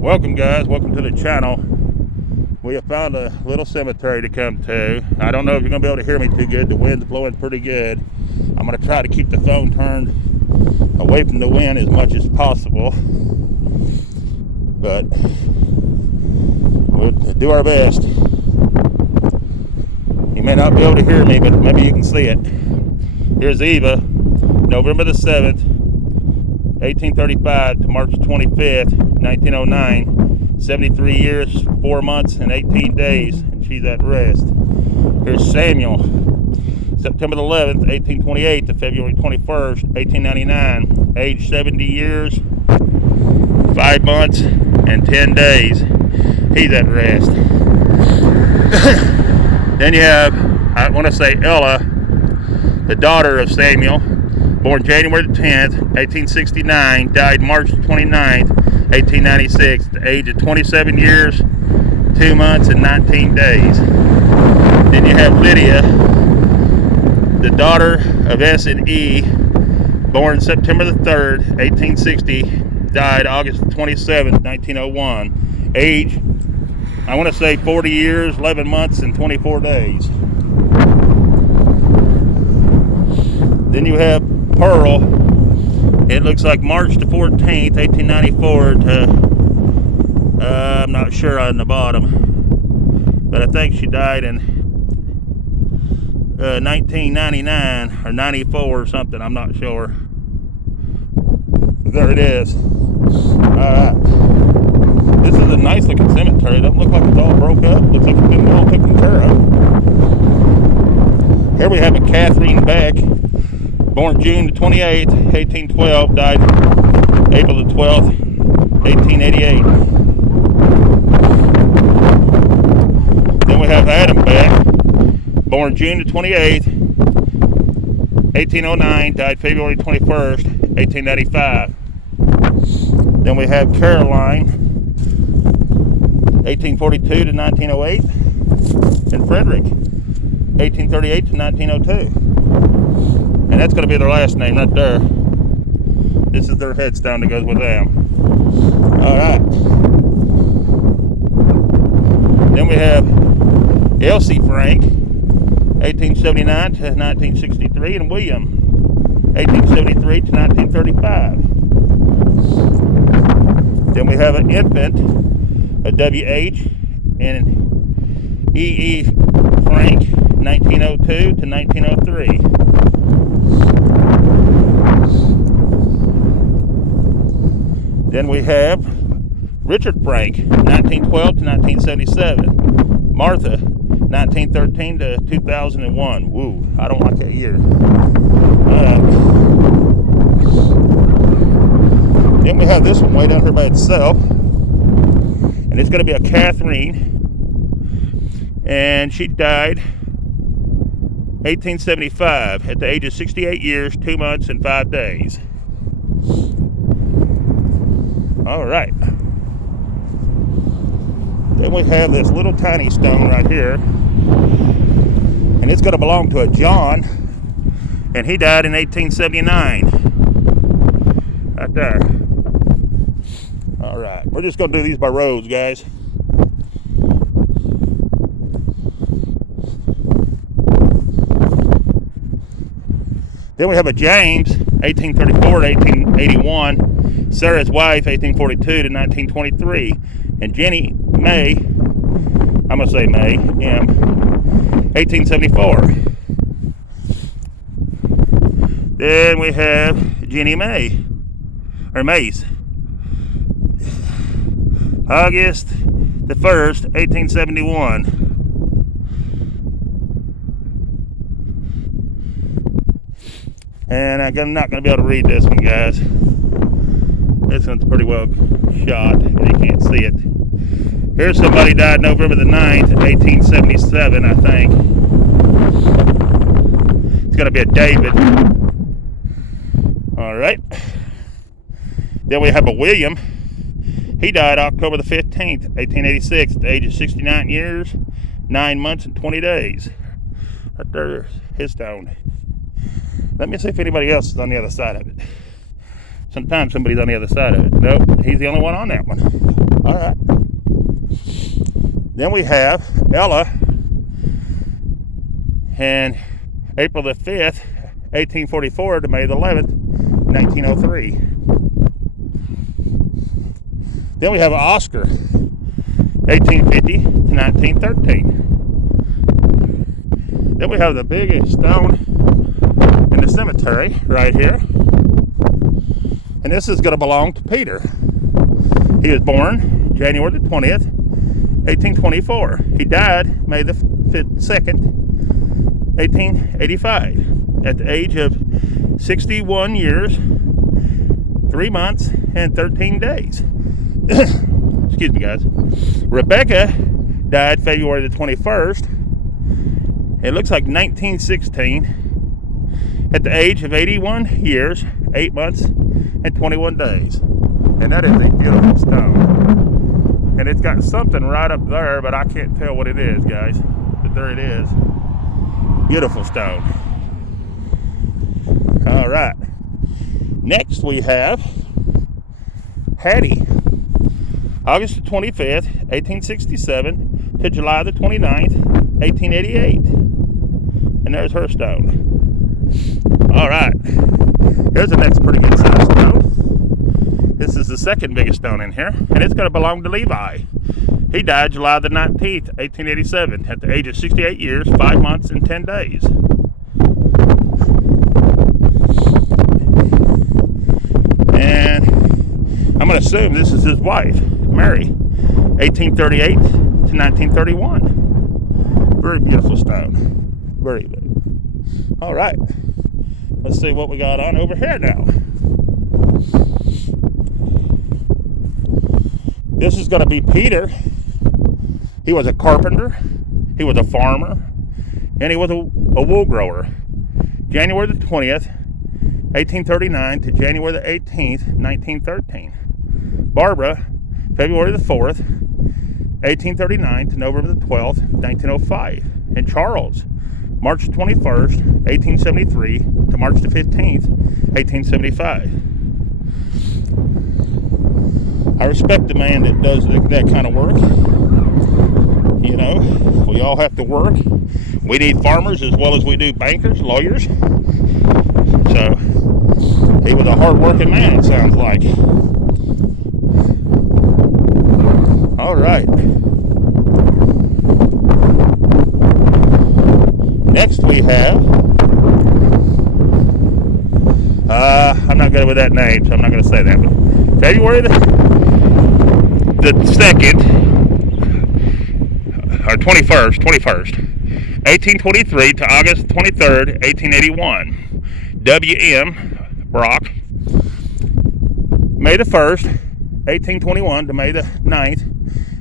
Welcome guys, welcome to the channel. We have found a little cemetery to come to. I don't know if you're going to be able to hear me too good. The wind's blowing pretty good. I'm going to try to keep the phone turned away from the wind as much as possible. But we'll do our best. You may not be able to hear me, but maybe you can see it. Here's Eva, November the 7th, 1835 to March 25th, 1909, 73 years, 4 months, and 18 days, and she's at rest. Here's Samuel, September the 11th, 1828 to February 21st, 1899, age 70 years, 5 months, and 10 days. He's at rest. Then you have, I want to say Ella, the daughter of Samuel, born January 10th, 1869, died March 29th, 1896, at the age of 27 years, 2 months, and 19 days. Then you have Lydia, the daughter of S and E, born September the 3rd, 1860, died August 27th, 1901. Age, I want to say 40 years, 11 months, and 24 days. Then you have Pearl. It looks like March the 14th, 1894 to, I'm not sure on the bottom, but I think she died in 1999 or 94 or something. I'm not sure. There it is. This is a nice looking cemetery. It doesn't look like it's all broke up. Looks like it's been well taken care of. Here we have a Catherine Beck, born June the 28th, 1812, died April the 12th, 1888. Then we have Adam Beck, born June the 28th, 1809, died February 21st, 1895. Then we have Caroline, 1842 to 1908, and Frederick, 1838 to 1902. And that's going to be their last name right there. This is their headstone that goes with them. Alright. Then we have Elsie Frank, 1879 to 1963, and William, 1873 to 1935. Then we have an infant, a W.H. and E.E. Frank, 1902 to 1903. Then we have Richard Frank, 1912 to 1977. Martha, 1913 to 2001. Woo, I don't like that year. Then we have this one way down here by itself. And it's going to be a Catherine. And she died 1875 at the age of 68 years, 2 months, and 5 days. All right. Then we have this little tiny stone right here. And it's going to belong to a John. And he died in 1879. Right there. All right. We're just going to do these by rows, guys. Then we have a James, 1834 to 1881. Sarah's wife, 1842 to 1923. And Jenny May, I'm going to say May, M, 1874. Then we have Jenny May, or Mays. August the 1st, 1871. And I'm not going to be able to read this one, guys. This one's pretty well shot, and you can't see it. Here's somebody died November the 9th, 1877, I think. It's going to be a David. All right. Then we have a William. He died October the 15th, 1886, at the age of 69 years, 9 months, and 20 days. Right there's his stone. Let me see if anybody else is on the other side of it. Sometimes somebody's on the other side of it. Nope, he's the only one on that one. All right. Then we have Ella, and April the 5th, 1844 to May the 11th, 1903. Then we have Oscar, 1850 to 1913. Then we have the biggest stone in the cemetery right here. And this is going to belong to Peter. He was born January the 20th, 1824. He died May the 2nd, 1885, at the age of 61 years, 3 months, and 13 days. Excuse me, guys. Rebecca died February the 21st. It looks like 1916, at the age of 81 years, 8 months, and 21 days. And that is a beautiful stone. And it's got something right up there, but I can't tell what it is, guys. But there it is. Beautiful stone. All right. Next we have Hattie. August the 25th, 1867 to July the 29th, 1888. And there's her stone. All right. Here's the next pretty good size stone. This is the second biggest stone in here, and it's going to belong to Levi. He died July the 19th, 1887, at the age of 68 years, 5 months, and 10 days. And I'm going to assume this is his wife, Mary, 1838 to 1931. Very beautiful stone. Very good. All right. Let's see what we got on over here now. This is going to be Peter. He was a carpenter, he was a farmer, and he was a wool grower. January the 20th, 1839 to January the 18th, 1913. Barbara, February the 4th, 1839 to November the 12th, 1905. And Charles, March 21st, 1873 to March the 15th, 1875. I respect the man that does that kind of work. You know, we all have to work. We need farmers as well as we do bankers, lawyers. So, he was a hard-working man, it sounds like. All right. Next we have, I'm not good with that name, so I'm not going to say that. But February the 2nd, or 21st, 1823 to August 23rd, 1881. W.M. Brock. May the 1st, 1821 to May the 9th,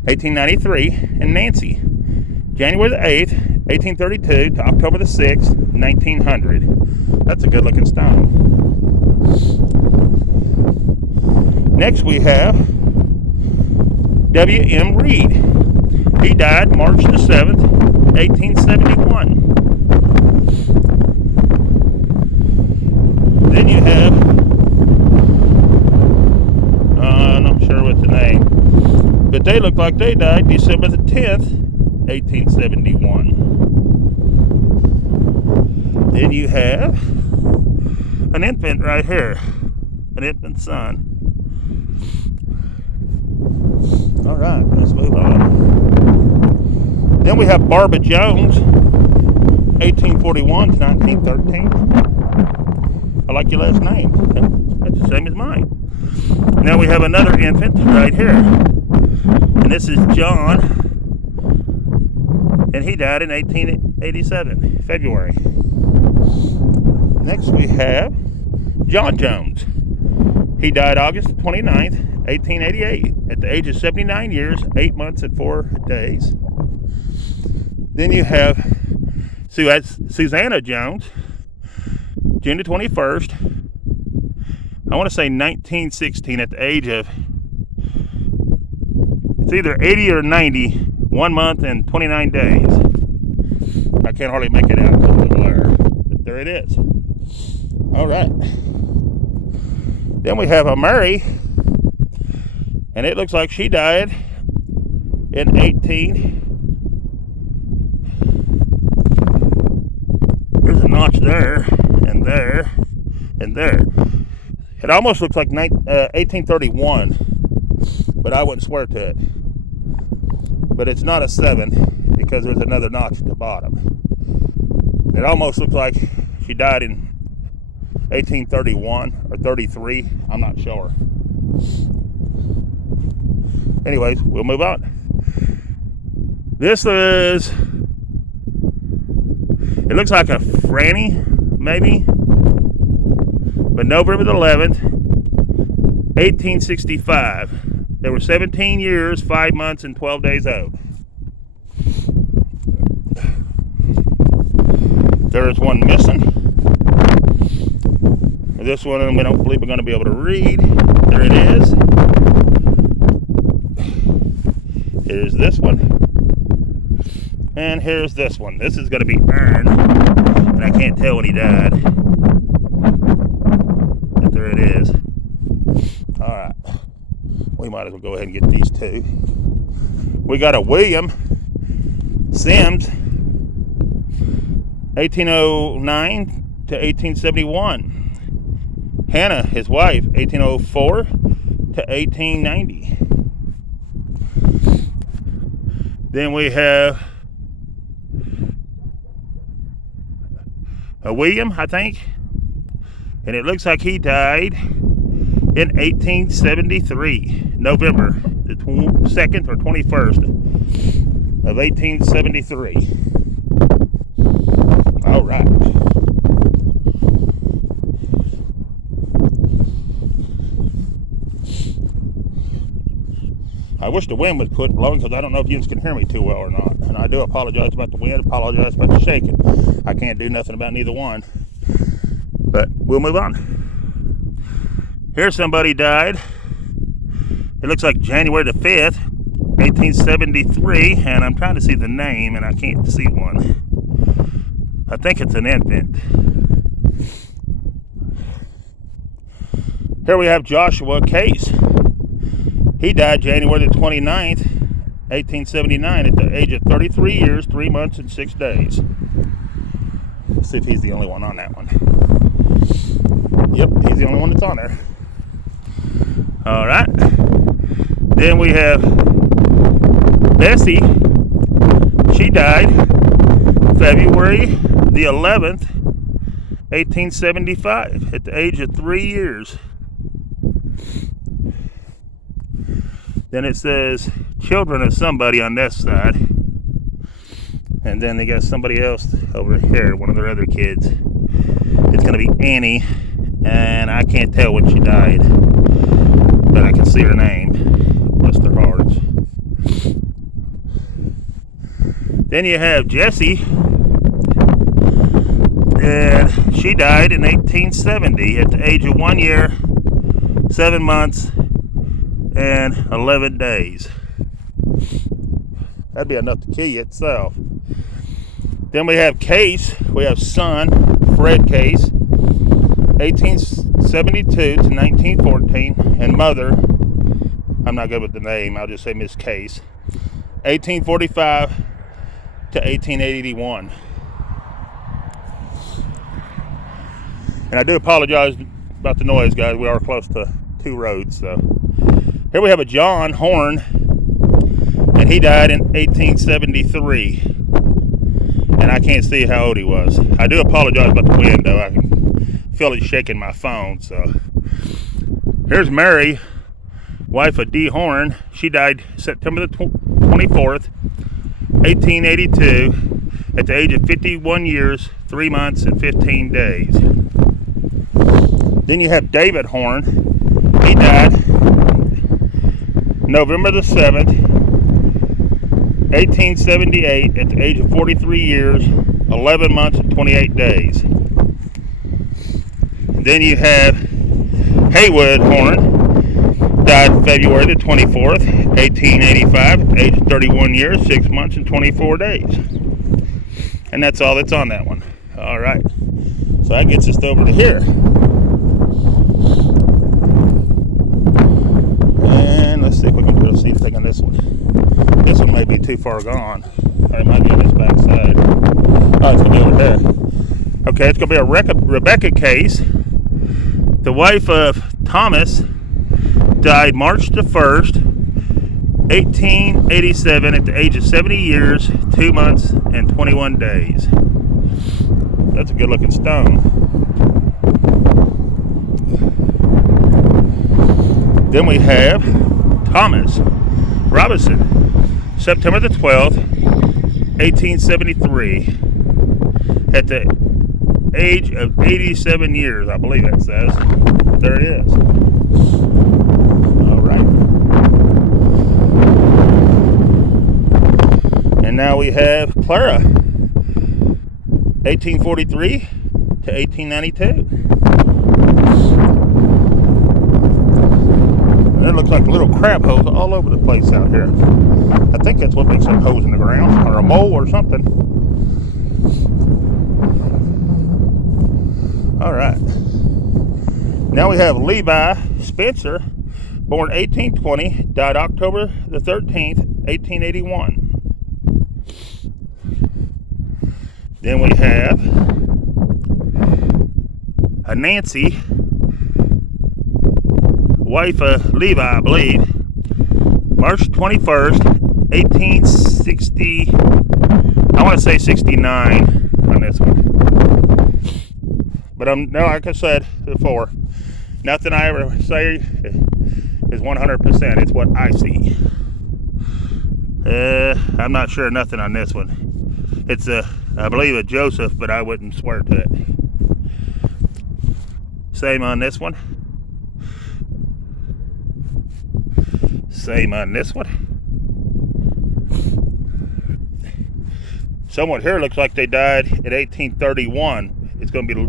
1893. And Nancy. January the 8th, 1832 to October the 6th, 1900. That's a good looking stone. Next we have W.M. Reed. He died March the 7th, 1871. Then you have, I'm not sure what the name, but they look like they died December the 10th, 1871. Then you have an infant right here, an infant son. All right, let's move on. Then we have Barbara Jones, 1841 to 1913. I like your last name. That's the same as mine. Now we have another infant right here. And this is John. And he died in 1887, February. Next we have John Jones. He died August 29th, 1888, at the age of 79 years, 8 months, and 4 days. Then you have Susanna Jones, June the 21st, I want to say 1916, at the age of, it's either 80 or 90, 1 month and 29 days. I can't hardly make it out because of the glare, but there it is. All right. Then we have a Mary, and it looks like she died in 18. There's a notch there, and there, and there. It almost looks like 1831, but I wouldn't swear to it. But it's not a 7 because there's another notch at the bottom. It almost looks like she died in 1831 or 33. I'm not sure. Anyways, we'll move on. This is, it looks like a Franny, maybe. But November the 11th, 1865. They were 17 years, 5 months, and 12 days old. There is one missing. This one we don't believe we're going to be able to read. There it is. Here's this one. And here's this one. This is going to be Ern. And I can't tell when he died. But there it is. Alright. We might as well go ahead and get these two. We got a William Sims, 1809 to 1871. Hannah, his wife, 1804 to 1890. Then we have a William, I think, and it looks like he died in 1873, November the 2nd or 21st of 1873. All right. I wish the wind would quit blowing because I don't know if you can hear me too well or not. And I do apologize about the wind, apologize about the shaking. I can't do nothing about neither one. But we'll move on. Here's somebody died. It looks like January the 5th, 1873. And I'm trying to see the name and I can't see one. I think it's an infant. Here we have Joshua Case. He died January the 29th, 1879 at the age of 33 years, 3 months, and 6 days. Let's see if he's the only one on that one. Yep, he's the only one that's on there. All right. Then we have Bessie. She died February the 11th, 1875 at the age of 3 years. Then it says children of somebody on this side. And then they got somebody else over here, one of their other kids. It's going to be Annie. And I can't tell when she died. But I can see her name. Bless their hearts. Then you have Jessie. And she died in 1870 at the age of 1 year, 7 months, and 11 days. That'd be enough to kill you itself. Then we have Case. We have son, Fred Case, 1872 to 1914. And mother, I'm not good with the name, I'll just say Miss Case, 1845 to 1881. And I do apologize about the noise, guys. We are close to 2 roads, so. Here we have a John Horn, and he died in 1873. And I can't see how old he was. I do apologize about the wind, though. I can feel it shaking my phone, so. Here's Mary, wife of D. Horn. She died September the 24th, 1882, at the age of 51 years, 3 months, and 15 days. Then you have David Horn. He died November the 7th, 1878, at the age of 43 years, 11 months, and 28 days. Then you have Haywood Horn, died February the 24th, 1885, at the age of 31 years, 6 months, and 24 days. And that's all that's on that one. All right. So that gets us over to here. this one. This one may be too far gone. It might be on this back side. Oh, it's going to be over there. Okay, it's going to be a Rebecca case. The wife of Thomas died March the 1st, 1887 at the age of 70 years, 2 months, and 21 days. That's a good looking stone. Then we have Thomas Robinson, September the 12th, 1873, at the age of 87 years, I believe that says. There it is. All right. And now we have Clara, 1843 to 1892. It looks like little crab holes all over the place out here. I think that's what makes them holes in the ground, or a mole or something. All right. Now we have Levi Spencer, born 1820, died October the 13th, 1881. Then we have a Nancy, wife of Levi, I believe, March 21st, 1860, I want to say 69 on this one. But no, like I said before, nothing I ever say is 100%. It's what I see. I'm not sure nothing on this one. It's I believe a Joseph, but I wouldn't swear to it. Same on this one. Same on this one. Someone here looks like they died in 1831. It's going to be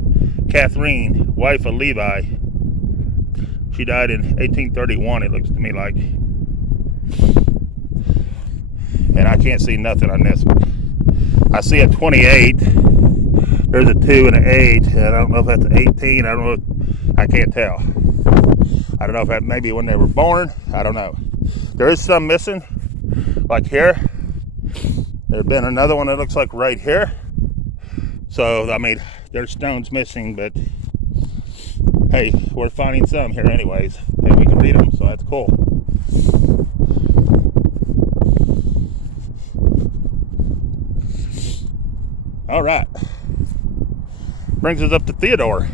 Catherine, wife of Levi. She died in 1831, it looks to me like. And I can't see nothing on this one. I see a 28. There's a 2 and an 8. I don't know if that's 18. I don't know. I can't tell. I don't know if that maybe when they were born. I don't know. There is some missing, like here. There's been another one that looks like right here. So, I mean, there's stones missing, but hey, we're finding some here anyways. And we can read them, so that's cool. All right. Brings us up to Theodore.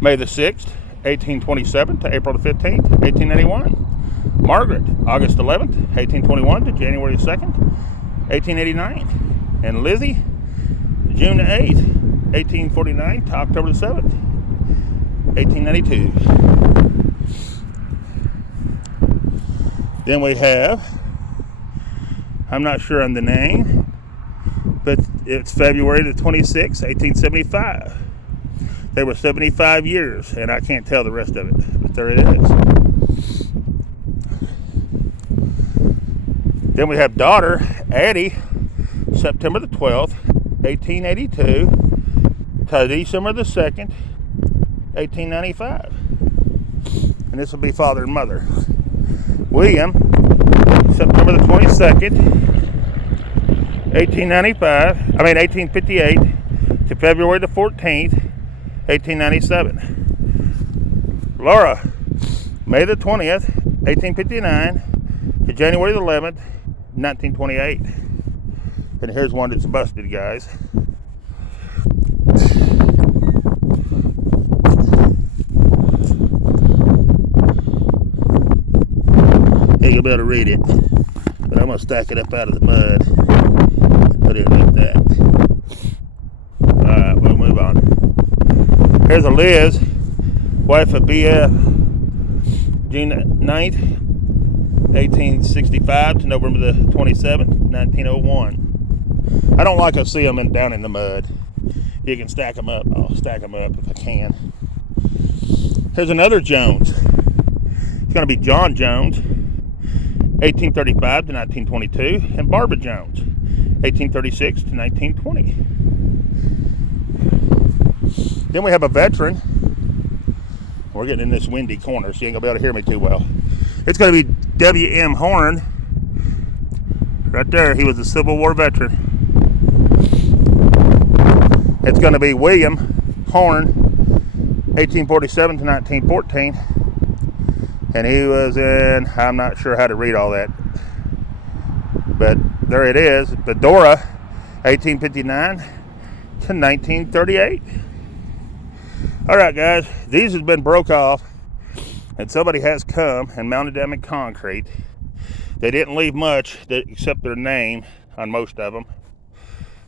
May the 6th, 1827 to April the 15th, 1881. Margaret, August 11th, 1821 to January 2nd, 1889. And Lizzie, June the 8th, 1849 to October the 7th, 1892. Then we have, I'm not sure on the name, but it's February the 26th, 1875. They were 75 years, and I can't tell the rest of it, but there it is. Then we have daughter, Addie, September the 12th, 1882 to December the 2nd, 1895. And this will be father and mother. William, September the 22nd, 1858 to February the 14th, 1897. Laura, May the 20th, 1859 to January the 11th, 1928. And here's one that's busted, guys. Hey, you'll be able to read it. But I'm going to stack it up out of the mud and put it like that. Alright, we'll move on. Here's a Liz, wife of B.F. June 9th, 1865 to November the 27th, 1901. I don't like to see them down in the mud. You can stack them up. I'll stack them up if I can. Here's another Jones. It's going to be John Jones, 1835 to 1922, and Barbara Jones, 1836 to 1920. Then we have a veteran. We're getting in this windy corner, so you ain't going to be able to hear me too well. It's going to be W.M. Horn. Right there, he was a Civil War veteran. It's going to be William Horn, 1847 to 1914. And he was in, I'm not sure how to read all that, but there it is. Bedora, 1859 to 1938. All right, guys, these have been broke off, and somebody has come and mounted them in concrete. They didn't leave much except their name on most of them,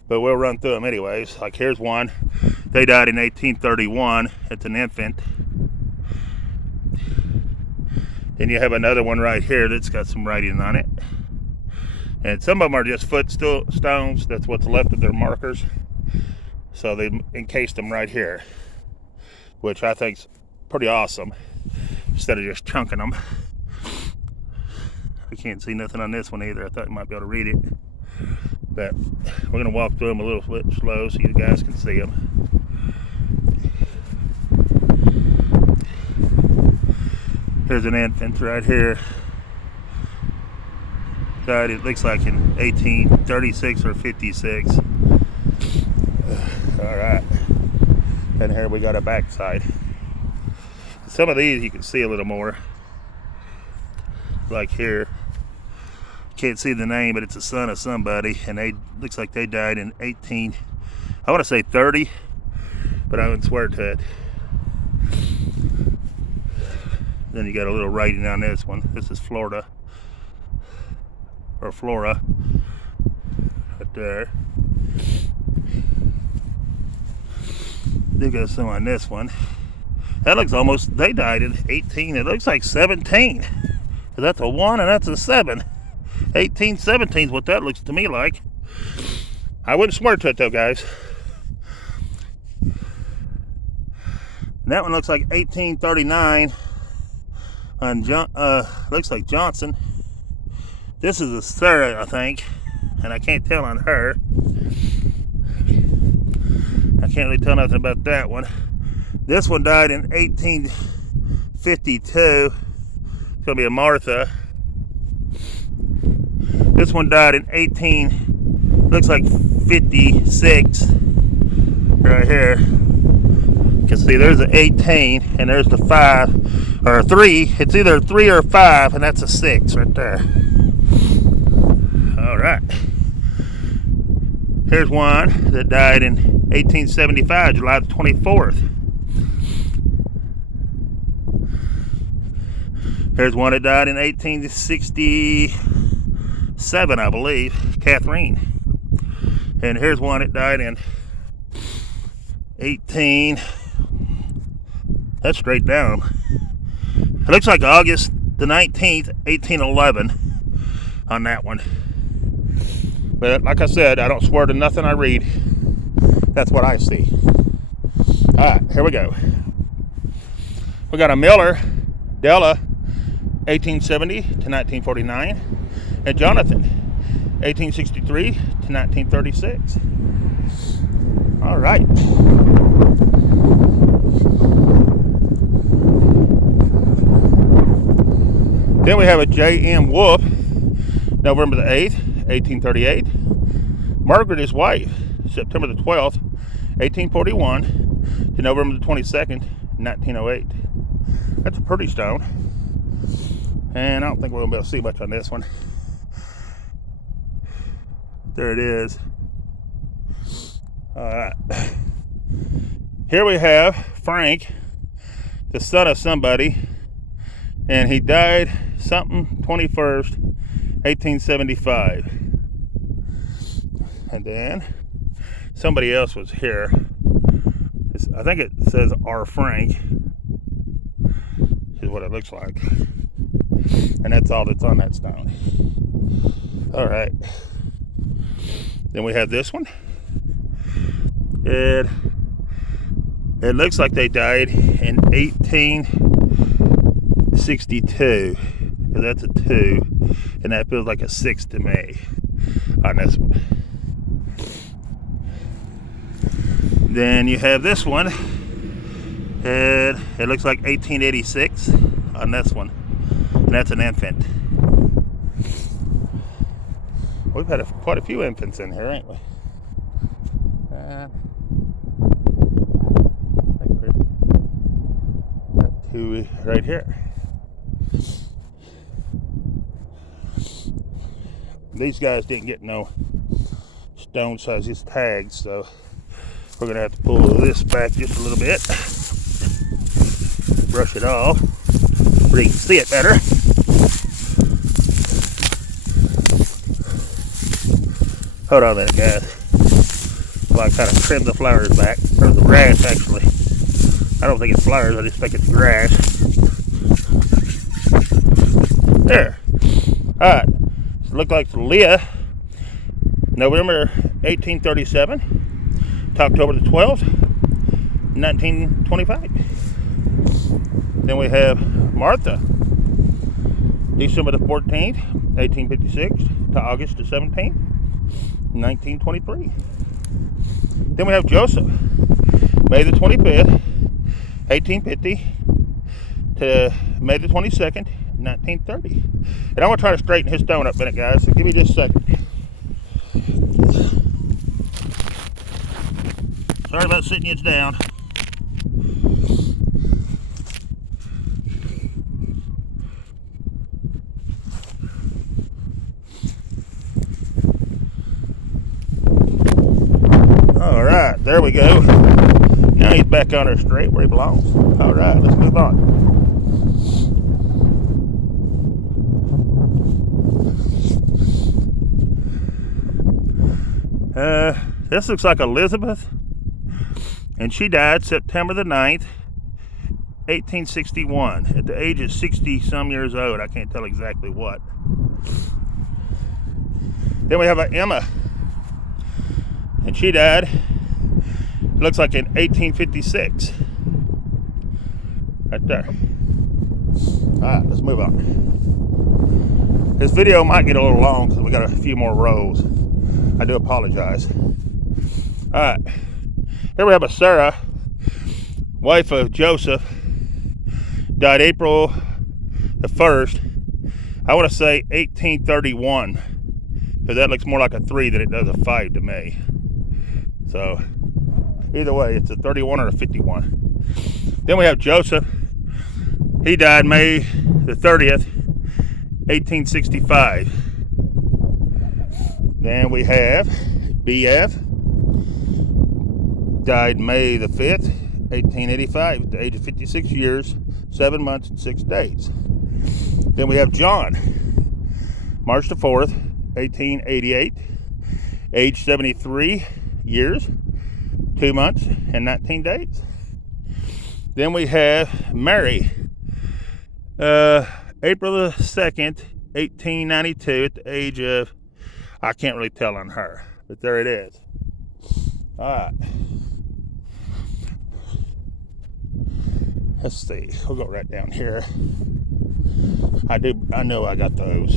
but we'll run through them anyways. Like here's one. They died in 1831. It's an infant. Then you have another one right here that's got some writing on it. And some of them are just footstones. That's what's left of their markers. So they encased them right here, which I think's pretty awesome, instead of just chunking them. I can't see nothing on this one either. I thought you might be able to read it. But we're going to walk through them a little bit slow so you guys can see them. Here's an infant right here. Died, it looks like in 1836 or 56. Alright. And here we got a backside. Some of these you can see a little more. Like here. Can't see the name, but it's a son of somebody, and they looks like they died in I want to say 30, but I wouldn't swear to it. Then you got a little writing on this one. This is Florida, or Flora, right there. They got some on this one. That looks almost, they died at 18. It looks like 17. That's a 1 and that's a 7. 1817 is what that looks to me like. I wouldn't swear to it though, guys. And that one looks like 1839 on looks like Johnson. This is a Sarah, I think, and I can't tell on her. I can't really tell nothing about that one. This one died in 1852. It's gonna be a Martha. This one died in looks like 56, right here. You can see there's an 18, and there's the 5, or a 3. It's either a 3 or a 5, and that's a 6 right there. All right. Here's one that died in 1875, July the 24th. Here's one that died in 1867, I believe, Catherine. And here's one that died in that's straight down. It looks like August the 19th, 1811 on that one. But like I said, I don't swear to nothing I read. That's what I see. All right, here we go. We got a Miller, Della, 1870 to 1949, and Jonathan, 1863 to 1936. All right. Then we have a J.M. Wolfe, November the 8th, 1838. Margaret, his wife, September the 12th, 1841 to November the 22nd, 1908. That's a pretty stone. And I don't think we're going to be able to see much on this one. There it is. All right. Here we have Frank, the son of somebody, and he died something 21st, 1875. And then somebody else was here. I think it says R. Frank, is what it looks like. And that's all that's on that stone. All right. Then we have this one. It looks like they died in 1862. That's a 2. And that feels like a 6 to me on this one. Then you have this one. And it looks like 1886 on this one. And that's an infant. We've had quite a few infants in here, ain't we? I think we're got two right here. These guys didn't get no stone sizes tags, so we're gonna have to pull this back just a little bit, brush it off where you can see it better. Hold on a minute, guys. Well, I kind of trimmed the flowers back, or the grass actually. I don't think it's flowers, I just think it's grass. There. Alright. So it looked like Leah, November 1837 to October the 12th, 1925. Then we have Martha, December the 14th, 1856 to August the 17th, 1923. Then we have Joseph, May the 25th, 1850 to May the 22nd, 1930. And I'm going to try to straighten his stone up a minute, guys, so give me just a second. Sorry about sitting you down. Alright, there we go. Now he's back on our straight where he belongs. Alright, let's move on. This looks like Elizabeth, and she died September the 9th, 1861, at the age of 60 some years old. I can't tell exactly what. Then we have a Emma, and she died, looks like in 1856. Right there. Alright, let's move on. This video might get a little long because we got a few more rows. I do apologize. Alright. Here we have a Sarah, wife of Joseph. Died April the 1st. I want to say 1831. Because that looks more like a 3 than it does a 5 to me. So, either way, it's a 31 or a 51. Then we have Joseph. He died May the 30th, 1865. Then we have BF. Died May the 5th, 1885, at the age of 56 years, 7 months, and 6 days. Then we have John. March the 4th, 1888, age 73 years, 2 months, and 19 days. Then we have Mary. April the 2nd, 1892, at the age of, I can't really tell on her, but there it is. Alright. Let's see. We'll go right down here. I know I got those.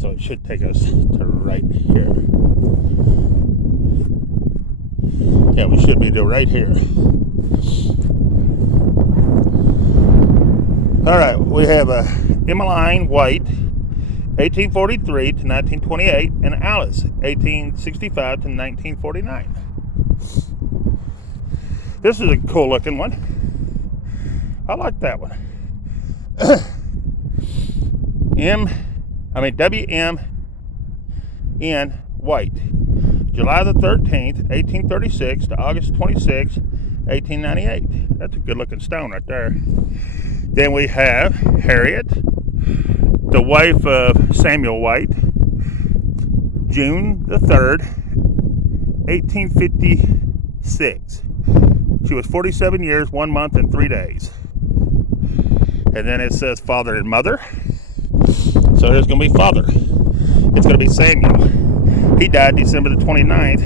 So it should take us to right here. Yeah, we should be to right here. Alright, we have a Emmeline White, 1843 to 1928, and Alice, 1865 to 1949. This is a cool looking one. I like that one. WMN White, July the 13th, 1836 to August 26th, 1898. That's a good looking stone right there. Then we have Harriet, the wife of Samuel White, June the 3rd, 1856. She was 47 years, 1 month, and 3 days. And then it says father and mother. So there's going to be father. It's going to be Samuel. He died December the 29th,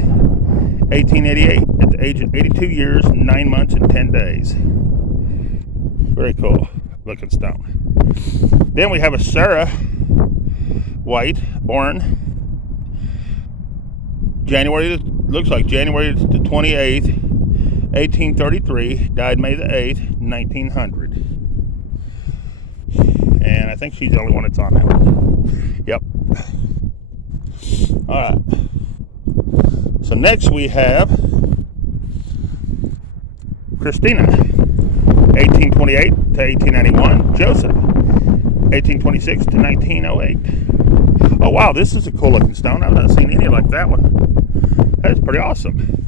1888, at the age of 82 years, 9 months, and 10 days. Very cool looking stone. Then we have a Sarah White, born looks like January the 28th, 1833, died May the 8th, 1900. And I think she's the only one that's on that one. Yep. All right. So next we have Christina, 1828 to 1891. Joseph, 1826 to 1908. Oh wow, this is a cool looking stone. I've not seen any like that one. That is pretty awesome.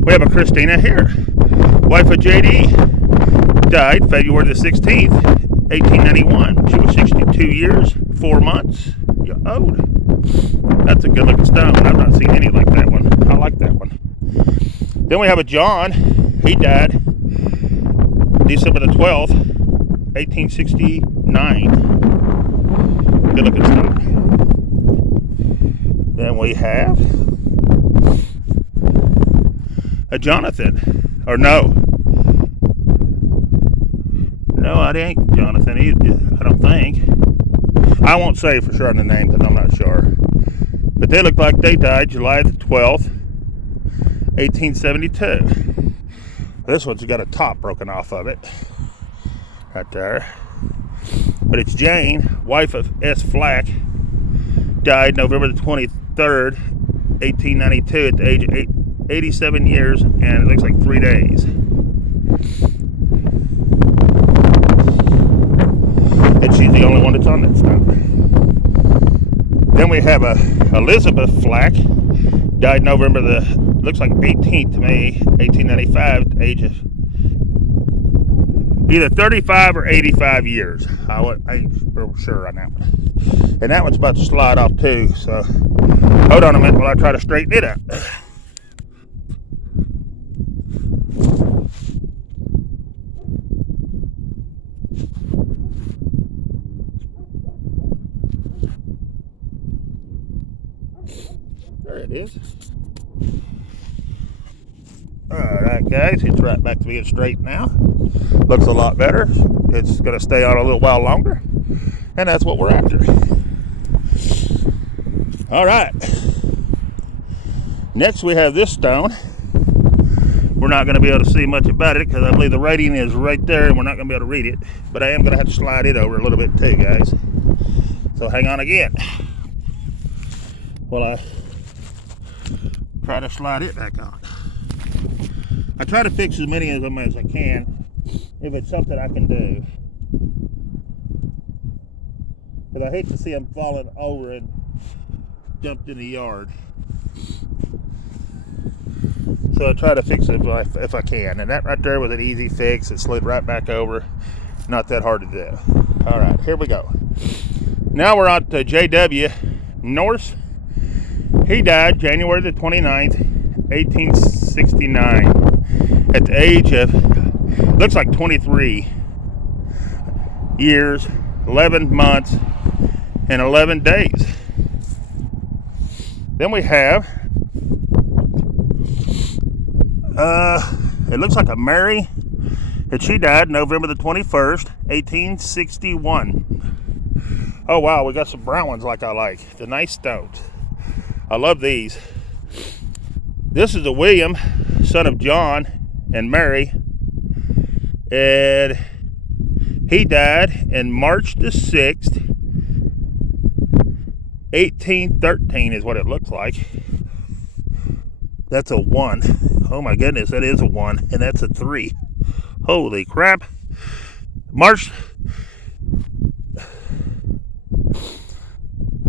We have a Christina here, wife of JD, died February the 16th, 1891. She was 62 years, 4 months old. That's a good looking stone. I've not seen any like that one. I like that one. Then we have a John. He died December the 12th, 1869. Good looking stone. Then we have a Jonathan. Or no, it ain't Jonathan either, I don't think. I won't say for sure on the name because I'm not sure. But they look like they died July the 12th, 1872. This one's got a top broken off of it. Right there. But it's Jane, wife of S. Flack, died November the 23rd, 1892 at the age of 87 years and it looks like 3 days. And she's the only one that's on that stone. Then we have a Elizabeth Flack, died November the, looks like 18th to me, 1895 at the age of either 35 or 85 years. I ain't sure on that one. And that one's about to slide off too, so hold on a minute while I try to straighten it up. There it is. Alright guys, it's right back to being straight now. Looks a lot better. It's going to stay on a little while longer. And that's what we're after. Alright. Next we have this stone. We're not going to be able to see much about it because I believe the writing is right there and we're not going to be able to read it. But I am going to have to slide it over a little bit too, guys. So hang on again while I try to slide it back on. I try to fix as many of them as I can if it's something I can do. Because I hate to see them falling over and dumped in the yard. So I try to fix it if I can. And that right there was an easy fix. It slid right back over. Not that hard to do. Alright, here we go. Now we're on to J.W. Norse. He died January the 29th, 1869 at the age of, looks like 23 years, 11 months, and 11 days. Then we have, it looks like a Mary, and she died November the 21st, 1861. Oh wow, we got some brown ones like I like, the nice stones. I love these. This is a William, son of John and Mary, and he died in March the 6th, 1813 is what it looks like. That's a 1. Oh my goodness, that is a 1, and that's a 3. Holy crap. March,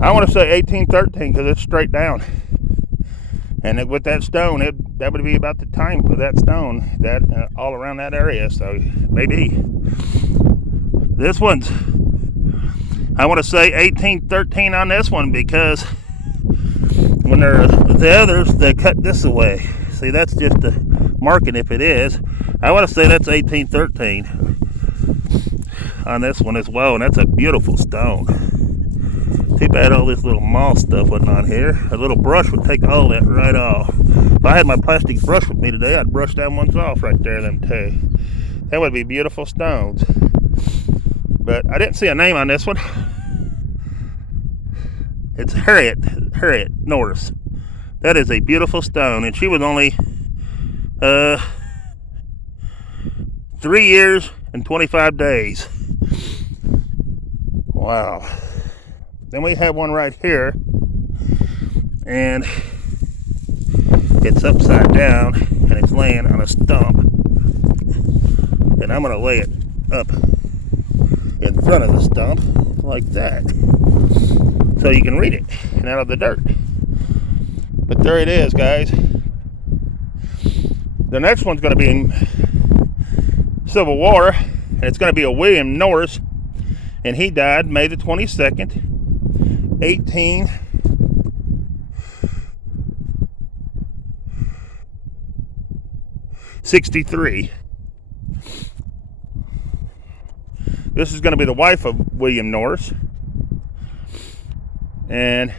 I want to say 1813 because it's straight down. And with that stone, that would be about the time of that stone, that all around that area. So maybe this one's, I want to say 1813 on this one because when they're the others, they cut this away. See, that's just a marking if it is. I want to say that's 1813 on this one as well, and that's a beautiful stone. Too bad all this little moss stuff wasn't on here. A little brush would take all that right off. If I had my plastic brush with me today, I'd brush them ones off right there, them two. That would be beautiful stones. But I didn't see a name on this one. It's Harriet Norris. That is a beautiful stone, and she was only 3 years and 25 days. Wow. Then we have one right here. and it's upside down and it's laying on a stump, and I'm going to lay it up in front of the stump like that so you can read it and out of the dirt. But there it is, guys. The next one's going to be in Civil War, and it's going to be a William Norris, and he died May the 22nd, 1863. This is going to be the wife of William Norris, and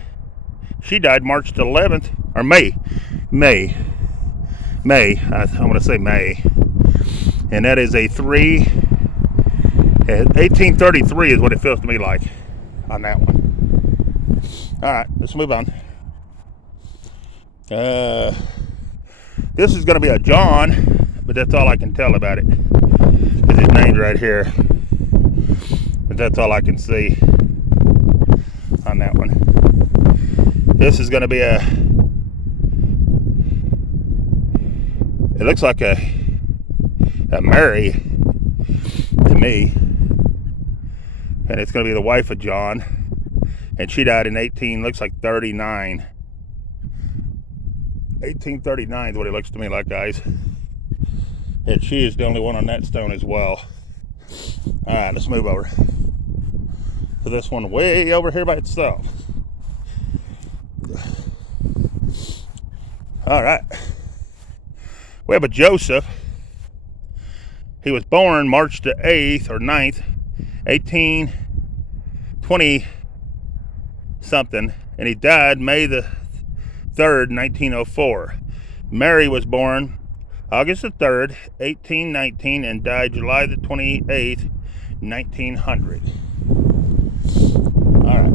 she died March 11th, or May. I'm going to say May. And that is a 1833 is what it feels to me like on that one. All right, let's move on. This is going to be a John, but that's all I can tell about it, because his name's right here. But that's all I can see on that one. This is going to be it looks like a Mary to me, and it's going to be the wife of John, and she died in 1839. 1839 is what it looks to me like, guys, and she is the only one on that stone as well. All right, let's move over to this one way over here by itself. All right, we have a Joseph. He was born March the 8th or 9th, 1820 something, and he died May the 3rd, 1904. Mary was born August the 3rd, 1819, and died July the 28th, 1900. All right.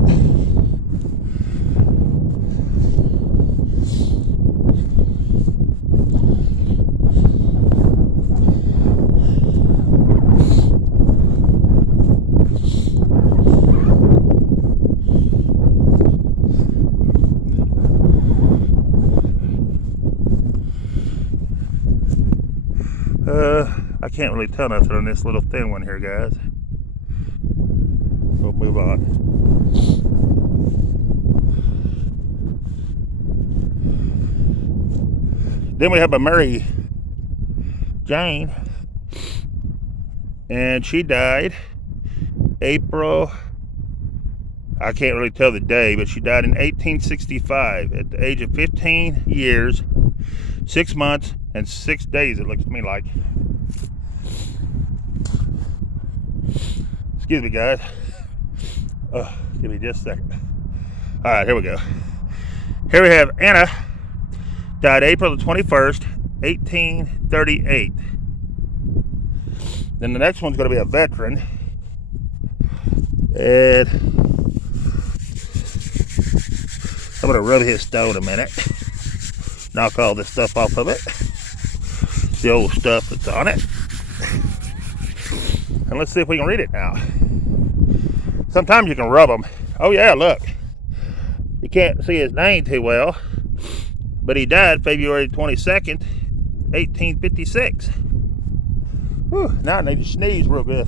I can't really tell nothing on this little thin one here, guys. We'll move on. Then we have a Mary Jane, and she died April, I can't really tell the day, but she died in 1865 at the age of 15 years, 6 months, and 6 days, it looks to me like. Excuse me, guys. Give me just a second. All right, here we go. Here we have Anna, died April the 21st, 1838. Then the next one's going to be a veteran. And I'm going to rub his stone a minute. Knock all this stuff off of it. The old stuff that's on it. And let's see if we can read it now. Sometimes you can rub them. Oh yeah, look. You can't see his name too well, but he died February 22nd, 1856. Whew, now I need to sneeze real good.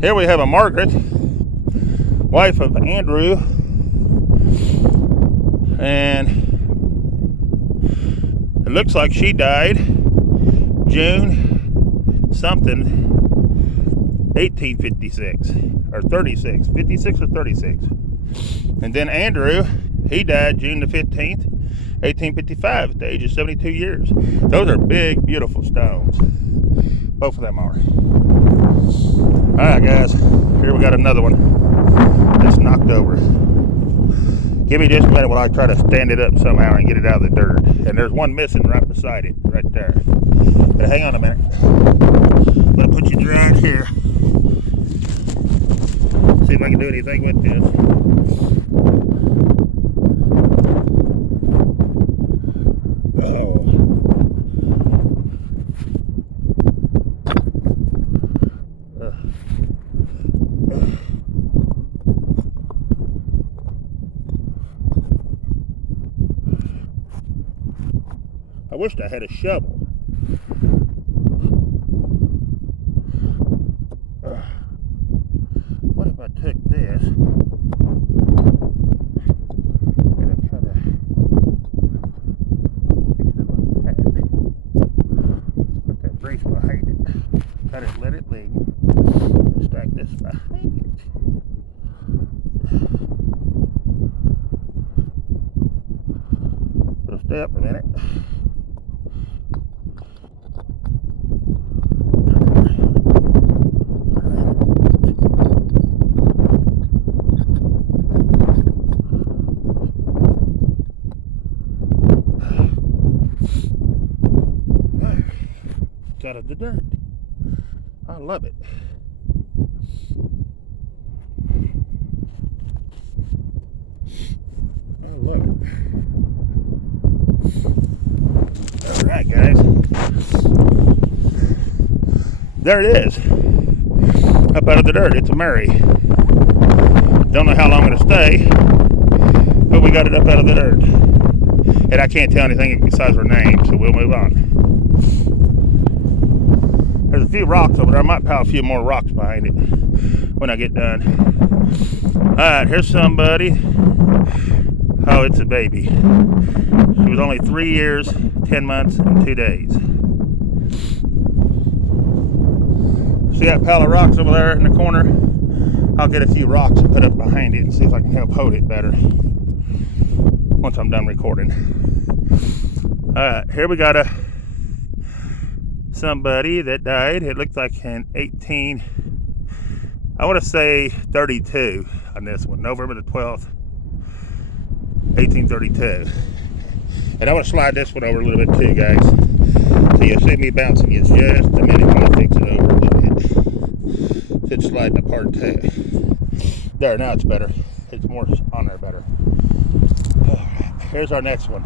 Here we have a Margaret, wife of Andrew, and it looks like she died June something 1856 or 36, 56 or 36. And then Andrew, he died June the 15th, 1855 at the age of 72 years. Those are big, beautiful stones. Both of them are. All right, guys, here we got another one that's knocked over. Give me just a minute while I try to stand it up somehow and get it out of the dirt. And there's one missing right beside it, right there. But hang on a minute. I'm gonna put you right here. See if I can do anything with this. wished I had a shovel. What if I took this and I try to fix it like that? Put that brace behind it. Cut it, let it lean. And stack this behind it. It'll stay up a minute. It's out of the dirt. I love it. I love it. Alright, guys. There it is. Up out of the dirt. It's a Mary. Don't know how long it'll stay, but we got it up out of the dirt. And I can't tell anything besides her name, so we'll move on. There's a few rocks over there. I might pile a few more rocks behind it when I get done. Alright, here's somebody. Oh, it's a baby. She was only 3 years, 10 months, and 2 days. See that pile of rocks over there in the corner? I'll get a few rocks and put up behind it and see if I can help hold it better once I'm done recording. Alright, here we got somebody that died. It looked like in 32 on this one, November the 12th, 1832. And I want to slide this one over a little bit too, guys. So you'll see me bouncing it just a minute when I fix it over a little bit. It's sliding apart too. There, now it's better. It's more on there better. Here's our next one.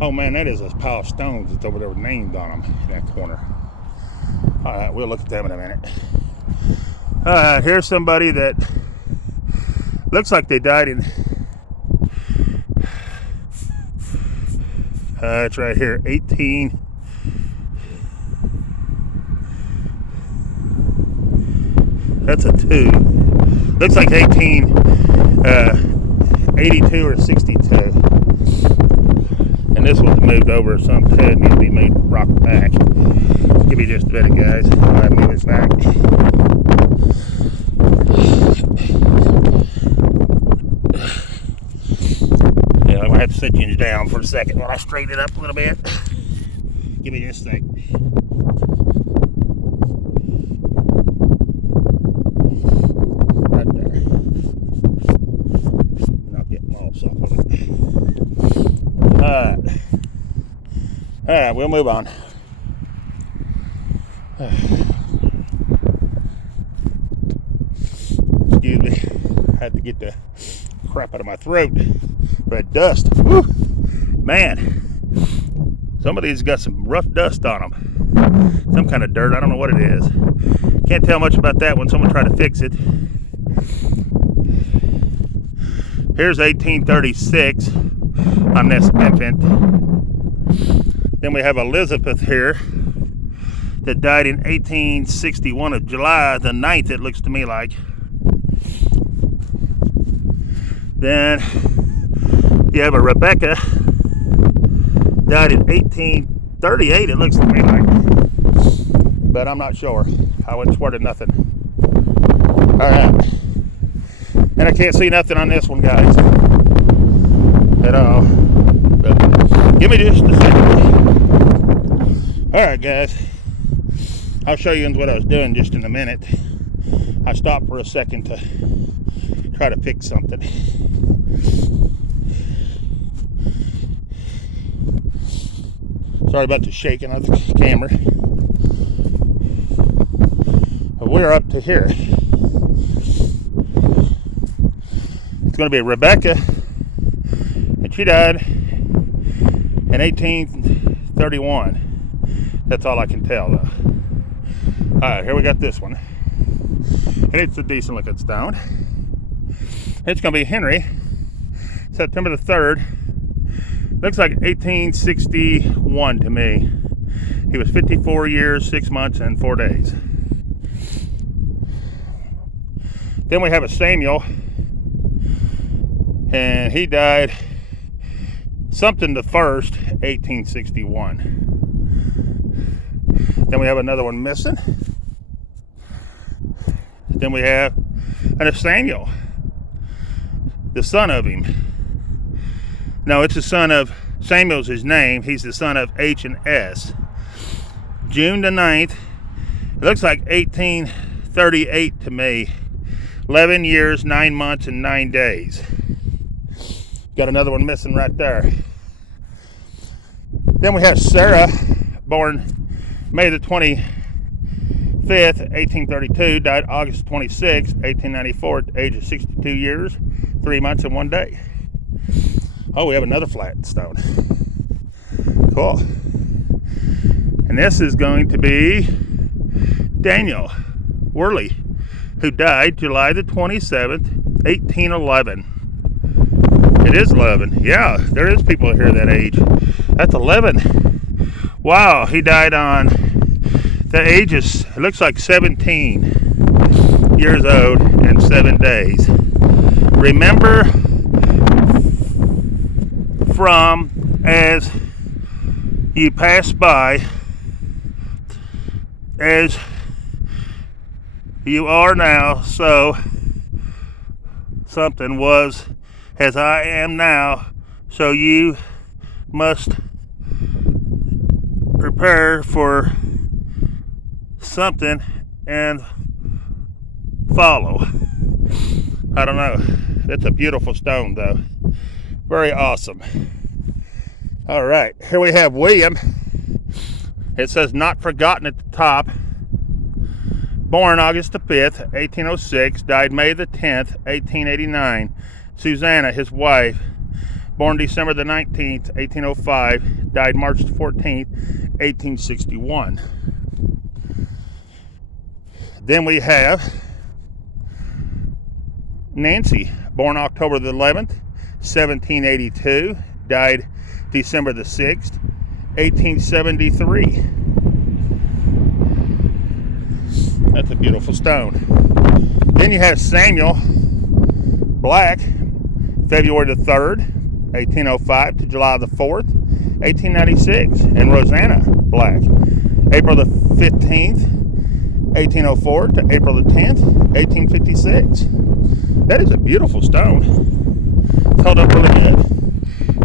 Oh man, that is a pile of stones that's over there with names on them in that corner. Alright, we'll look at them in a minute. Here's somebody that looks like they died in... it's right here, 18... That's a 2. Looks like 1882 or 62. And this one's moved over, so it needs to be made rock back. Give me just a minute, guys. I'll move it back. Yeah, I'm gonna have to set you down for a second while I straighten it up a little bit. Give me just a second. Right there. Not getting moss off of it. Alright, we'll move on. Excuse me. I had to get the crap out of my throat. Red dust. Woo. Man. Some of these got some rough dust on them. Some kind of dirt. I don't know what it is. Can't tell much about that when someone tried to fix it. Here's 1836 on this infant. Then we have Elizabeth here that died in 1861 of July the 9th, it looks to me like. Then you have a Rebecca, died in 1838, it looks to me like. But I'm not sure. I wouldn't swear to nothing. Alright. And I can't see nothing on this one, guys. At all. But give me just a second. Alright, guys. I'll show you what I was doing just in a minute. I stopped for a second to try to fix something. Sorry about the shaking of the camera. But we're up to here. It's going to be Rebecca, and she died in 1831. That's all I can tell, though. Alright, here we got this one. And it's a decent looking stone. It's going to be Henry, September the 3rd, Looks like 1861 to me. He was 54 years, 6 months, and 4 days. Then we have a Samuel, and he died something the 1st, 1861. Then we have another one missing. Then we have a Samuel, the son of him. No, it's the son of, Samuel's his name. He's the son of H and S. June the 9th. It looks like 1838 to me. 11 years, 9 months, and 9 days. Got another one missing right there. Then we have Sarah, born May the 25th, 1832, died August 26th, 1894, at the age of 62 years, 3 months, and 1 day. Oh, we have another flat stone. Cool. And this is going to be Daniel Worley, who died July the 27th, 1811. It is 11. Yeah, there is people here that age. That's 11. Wow, he died on the ages, it looks like 17 years old and 7 days. Remember from as you pass by, as you are now, so something was as I am now, so you must prepare for something and follow. I don't know. It's a beautiful stone though. Very awesome. All right, here we have William. It says not forgotten at the top. Born August the 5th, 1806, died May the 10th, 1889. Susanna, his wife, born December the 19th, 1805, died March the 14th, 1861. Then we have Nancy, born October the 11th, 1782, died December the 6th, 1873. That's a beautiful stone. Then you have Samuel Black, February the 3rd, 1805 to July the 4th, 1896. And Rosanna Black, April the 15th, 1804 to April the 10th, 1856. That is a beautiful stone. It's held up really good.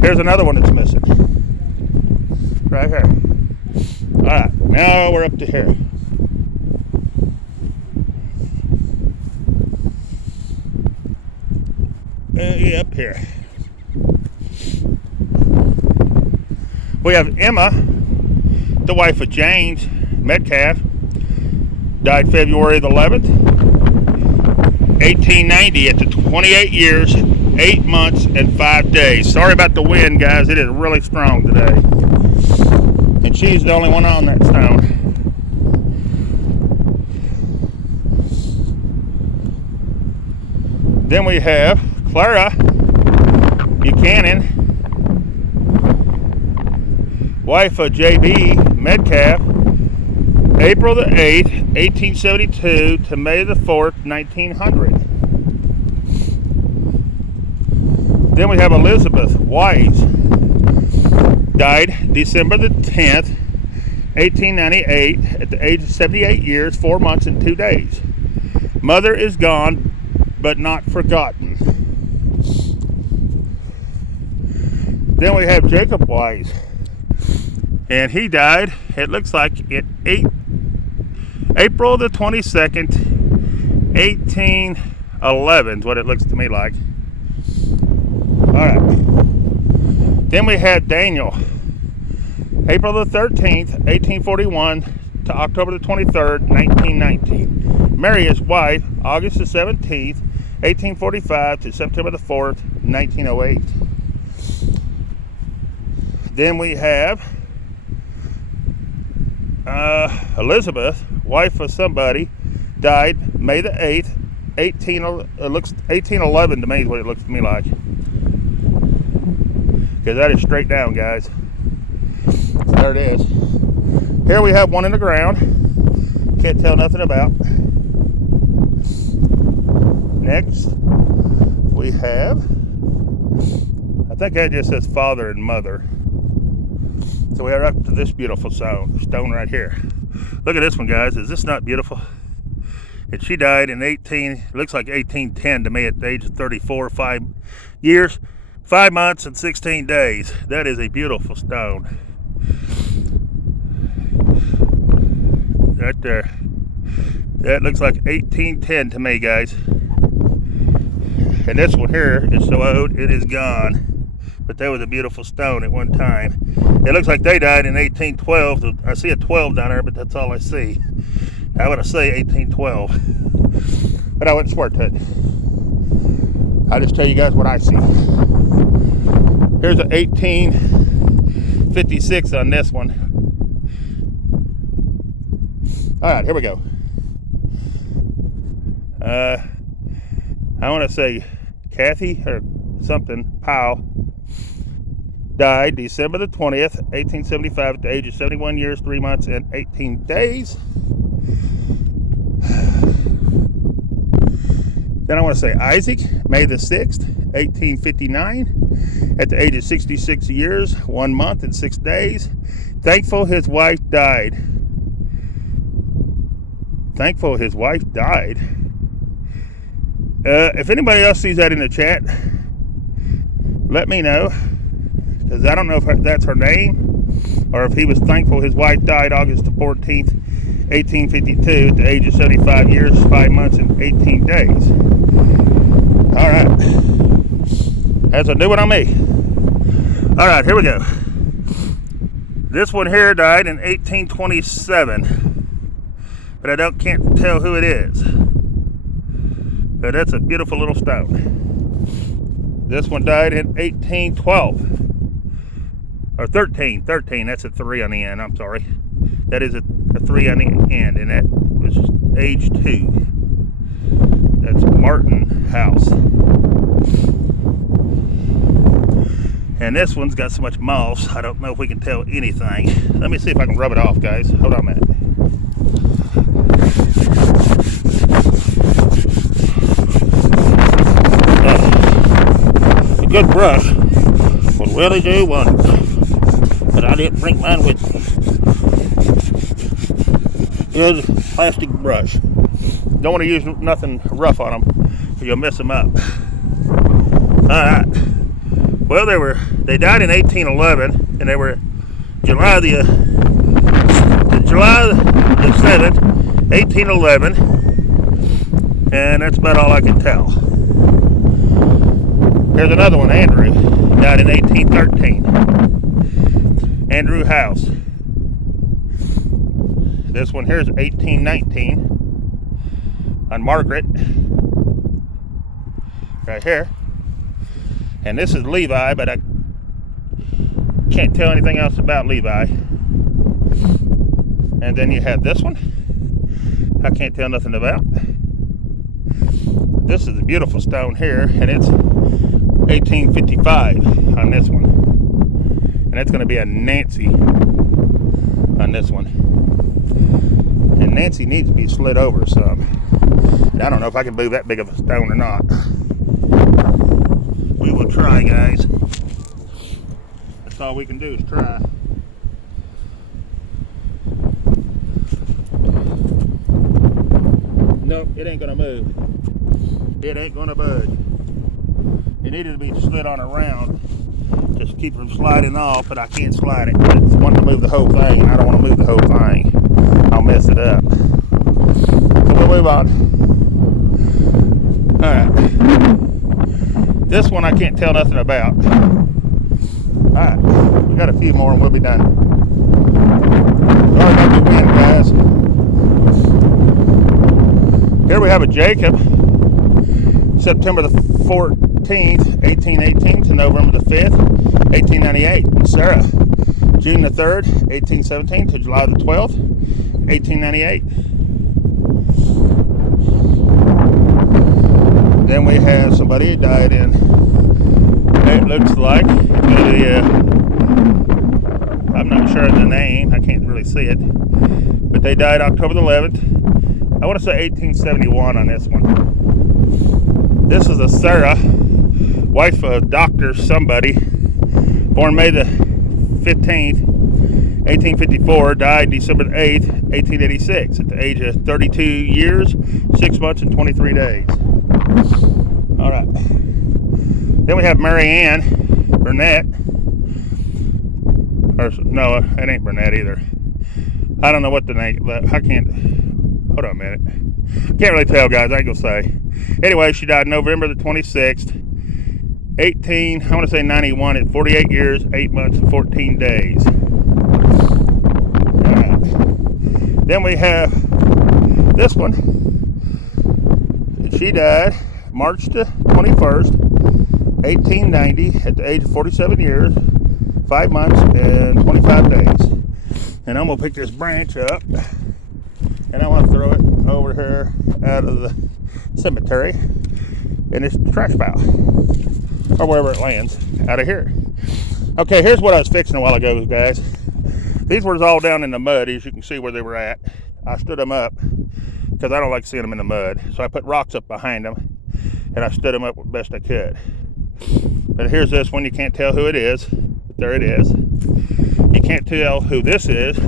Here's another one that's missing. Right here. Alright, now we're up to here. Yeah, up here. We have Emma, the wife of James Metcalf, died February the 11th, 1890 at the 28 years, 8 months, and 5 days. Sorry about the wind, guys. It is really strong today. And she's the only one on that stone. Then we have Clara Buchanan, wife of J.B. Metcalf, April the 8th, 1872 to May the 4th, 1900. Then we have Elizabeth Wise, died December the 10th, 1898 at the age of 78 years, 4 months, and 2 days. Mother is gone, but not forgotten. Then we have Jacob Wise, and he died, it looks like, in April the 22nd, 1811 is what it looks to me like. Alright. Then we have Daniel, April the 13th, 1841 to October the 23rd, 1919. Mary, his wife, August the 17th, 1845 to September the 4th, 1908. Then we have Elizabeth, wife of somebody, died May the 8th, 1811 to me is what it looks to me like. because that is straight down, guys. There it is. Here we have one in the ground. Can't tell nothing about. Next, we have, I think that just says father and mother. So we are up to this beautiful stone right here. Look at this one, guys. Is this not beautiful? And she died in looks like 1810 to me, at the age of 34, 5 years, 5 months, and 16 days. That is a beautiful stone. Right there. That looks like 1810 to me, guys. And this one here is so old, it is gone. But that was a beautiful stone at one time. It looks like they died in 1812. I see a 12 down there, but that's all I see. I would say 1812. But I wouldn't swear to it. I'll just tell you guys what I see. Here's an 1856 on this one. Alright, here we go. I want to say Kathy or something Powell died December the 20th, 1875 at the age of 71 years, 3 months, and 18 days. Then I want to say Isaac, May the 6th, 1859 at the age of 66 years, 1 month, and 6 days. Thankful his wife died. Thankful his wife died. If anybody else sees that in the chat, let me know, because I don't know if that's her name or if he was thankful his wife died August the 14th, 1852 at the age of 75 years, 5 months, and 18 days. Alright. That's a new one on me. Alright, here we go. This one here died in 1827. But I can't tell who it is. But that's a beautiful little stone. This one died in 1812. Or 13. That's a 3 on the end. I'm sorry. That is a 3 on the end. And that was age 2. That's Martin House. And this one's got so much moss, I don't know if we can tell anything. Let me see if I can rub it off, guys. Hold on a minute. A good brush would really do wonders. But I didn't bring mine with me. Good plastic brush. Don't want to use nothing rough on them, or you'll mess them up. Alright. Well, they died in 1811, and they were July the 7th, 1811, and that's about all I can tell. Here's another one, Andrew, died in 1813. Andrew House. This one here is 1819 on Margaret, right here. And this is Levi, but I can't tell anything else about Levi. And then you have this one, I can't tell nothing about. This is a beautiful stone here, and it's 1855 on this one. And it's going to be a Nancy on this one. And Nancy needs to be slid over some. I don't know if I can move that big of a stone or not. We will try, guys. That's all we can do is try. Nope, it ain't gonna move. It ain't gonna budge. It needed to be slid on around just to keep from sliding off, but I can't slide it. It's wanting to move the whole thing, and I don't want to move the whole thing. I'll mess it up. So we'll move on. Alright. This one I can't tell nothing about. Alright, we got a few more and we'll be done. Sorry about the wind, guys. Here we have a Jacob, September the 14th, 1818 to November the 5th, 1898. And Sarah, June the 3rd, 1817 to July the 12th, 1898. Then we have somebody who died in it looks like it's going to be I'm not sure of the name. I can't really see it. But they died October the 11th. I want to say 1871 on this one. This is a Sarah, wife of Dr. somebody, born May the 15th, 1854, died December 8th, 1886, at the age of 32 years, 6 months, and 23 days. All right. Then we have Mary Ann Burnett. Or, no, it ain't Burnett either. I don't know what the name. I can't. Hold on a minute. Can't really tell, guys. I ain't gonna say. Anyway, she died November the 26th, 91 at 48 years, 8 months, and 14 days. Right. Then we have this one. She died March the 21st, 1890, at the age of 47 years, 5 months, and 25 days. And I'm gonna pick this branch up, and I want to throw it over here out of the cemetery in this trash pile, or wherever it lands, out of here. Okay, here's what I was fixing a while ago, guys. These were all down in the mud, as you can see where they were at. I stood them up because I don't like seeing them in the mud, so I put rocks up behind them, and I stood them up the best I could. But here's this one. You can't tell who it is, but there it is. You can't tell who this is,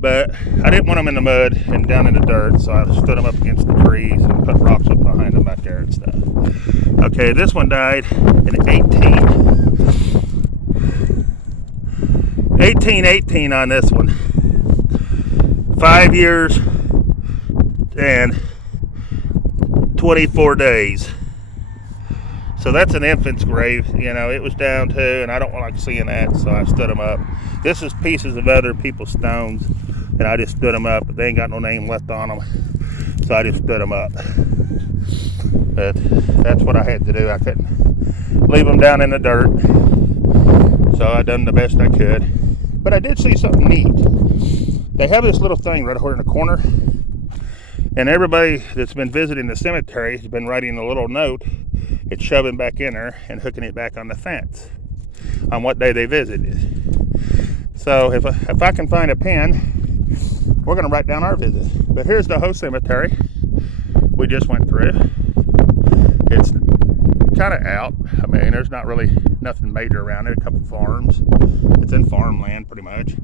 but I didn't want them in the mud and down in the dirt, so I stood them up against the trees and put rocks up behind them back there and stuff. Okay, this one died in 1818 on this one. 5 years and 24 days. So that's an infant's grave. You know, it was down too, and I don't like seeing that, so I stood them up. This is pieces of other people's stones, and I just stood them up, but they ain't got no name left on them, so I just stood them up. But that's what I had to do. I couldn't leave them down in the dirt, so I done the best I could. But I did see something neat. They have this little thing right over in the corner, and everybody that's been visiting the cemetery has been writing a little note. It's shoving back in there and hooking it back on the fence on what day they visited. So if I can find a pen, we're going to write down our visit. But here's the whole cemetery we just went through. It's kind of out. I mean, there's not really nothing major around it. A couple farms. It's in farmland pretty much.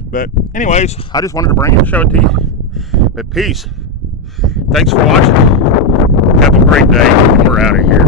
But anyways, I just wanted to bring it and show it to you. But peace. Thanks for watching. Have a great day. We're out of here.